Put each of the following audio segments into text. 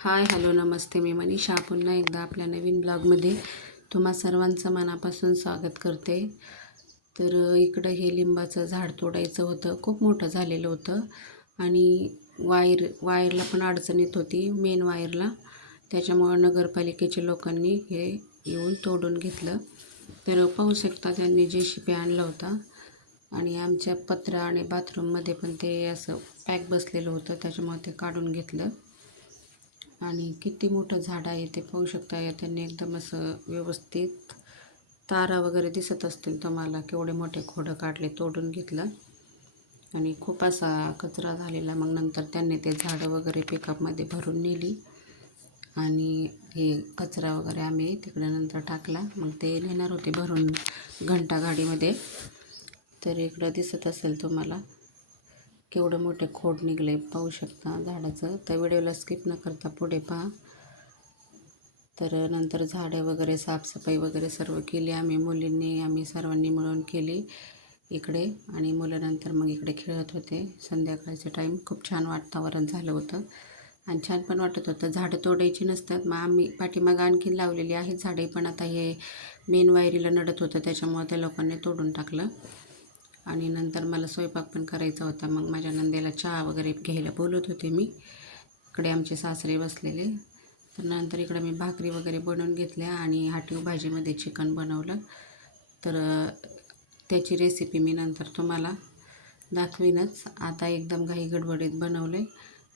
Hi hello नमस्ते, मी मनीषा पुन्हा एकदा आपल्या नवीन ब्लॉगमध्ये तुम्हा सर्वांचं मनापासून स्वागत करते. तर इकडं हे लिंबाचं झाड तोडायचं होतं, खूप मोठं झालेलं होतं आणि वायरला पण अडचण येत होती, मेन वायरला. त्याच्यामुळं नगरपालिकेच्या लोकांनी हे येऊन तोडून घेतलं. तर पाहू शकता त्यांनी JCB आणला होता आणि आमच्या पत्रा आणि बाथरूममध्ये पण ते असं पॅक बसलेलं होतं, त्याच्यामुळे ते काढून घेतलं. आणि किती मोठं झाड आहे ते पाहू शकता. या त्यांनी एकदम असं व्यवस्थित तारा वगैरे दिसत असतील तुम्हाला, केवढे मोठे खोडं काढले, तोडून घेतलं आणि खूप असा कचरा झालेला. मग नंतर त्यांनी ते झाडं वगैरे पिकअपमध्ये भरून नेली आणि हे कचरा वगैरे आम्ही तिकडे नंतर टाकला. मग ते नेणार होते भरून घंटा गाडीमध्ये. तर इकडं दिसत असेल तुम्हाला केवढं मोठे खोड निघले, पाहू शकता झाडाचं. तर व्हिडिओला स्किप न करता पुढे पहा. तर नंतर झाडे वगैरे साफसफाई वगैरे सर्व केली आम्ही सर्वांनी मिळून केली इकडे. आणि मुलं नंतर मग इकडे खेळत होते. संध्याकाळचे टाईम खूप छान वातावरण झालं होतं आणि छान पण वाटत होतं. झाडं तोडायची नसतात, मग आम्ही पाठीमागं आणखीन लावलेली आहेत झाडे, पण आता हे मेन वायरीला नडत होतं त्याच्यामुळं त्या लोकांनी तोडून टाकलं. आणि नंतर मला स्वयंपाक पण करायचा होता. मग माझ्या नंदेला चहा वगैरे घ्यायला बोलत होते मी. इकडे आमचे सासरे बसलेले. तर नंतर इकडे मी भाकरी वगैरे बनवून घेतल्या आणि हाटीव भाजीमध्ये चिकन बनवलं. तर त्याची रेसिपी मी नंतर तुम्हाला दाखवीनच. आता एकदम घाई गडबडीत बनवले.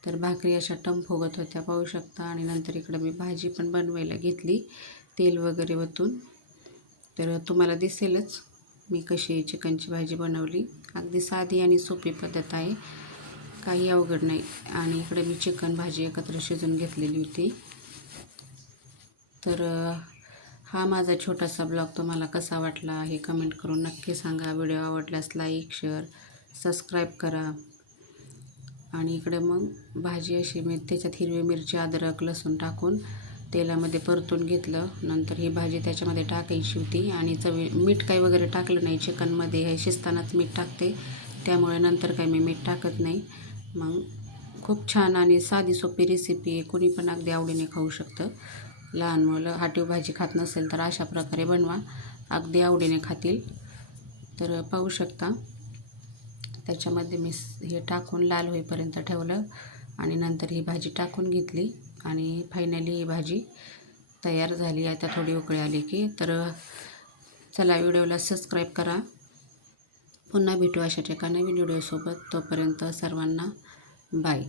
तर भाकरी अशा टम फुगत होत्या, पाहू शकता. आणि नंतर इकडं मी भाजी पण बनवायला घेतली, तेल वगैरे वतून. तर तुम्हाला दिसेलच मी कशी चिकनची भाजी बनवली. अगदी साधी आणि सोपी पद्धत आहे, काही अवघड नाही. आणि इकडे मी चिकन भाजी एकत्र शिजवून घेतलेली होती. तर हा माझा छोटासा ब्लॉग तुम्हाला कसा वाटला हे कमेंट करून नक्की सांगा. व्हिडिओ आवडल्यास लाईक, शेअर, सबस्क्राईब करा. आणि इकडे मग भाजी अशी मी त्याच्यात हिरवी मिरची, अद्रक, लसूण टाकून तेलामध्ये परतून घेतलं. नंतर ही भाजी त्याच्यामध्ये टाकायची होती आणि मीठ काही वगैरे टाकलं नाही चिकनमध्ये. हे शिजतानाच मीठ टाकते, त्यामुळे नंतर काही मी मीठ टाकत नाही. मग खूप छान आणि साधी सोपी रेसिपी आहे, कुणी पण अगदी आवडीने खाऊ शकतं. लहान मुलं हाटीव भाजी खात नसेल तर अशा प्रकारे बनवा, अगदी आवडीने खातील. तर पाहू शकता त्याच्यामध्ये मी हे टाकून लाल होईपर्यंत ठेवलं आणि नंतर ही भाजी टाकून घेतली आणि फायनली ही भाजी तयार झाली. आता थोडी उकळी आली की. तर चला व्हिडिओला सबस्क्राईब करा. पुन्हा भेटू अशाच एका नवीन व्हिडिओसोबत. तोपर्यंत सर्वांना बाय.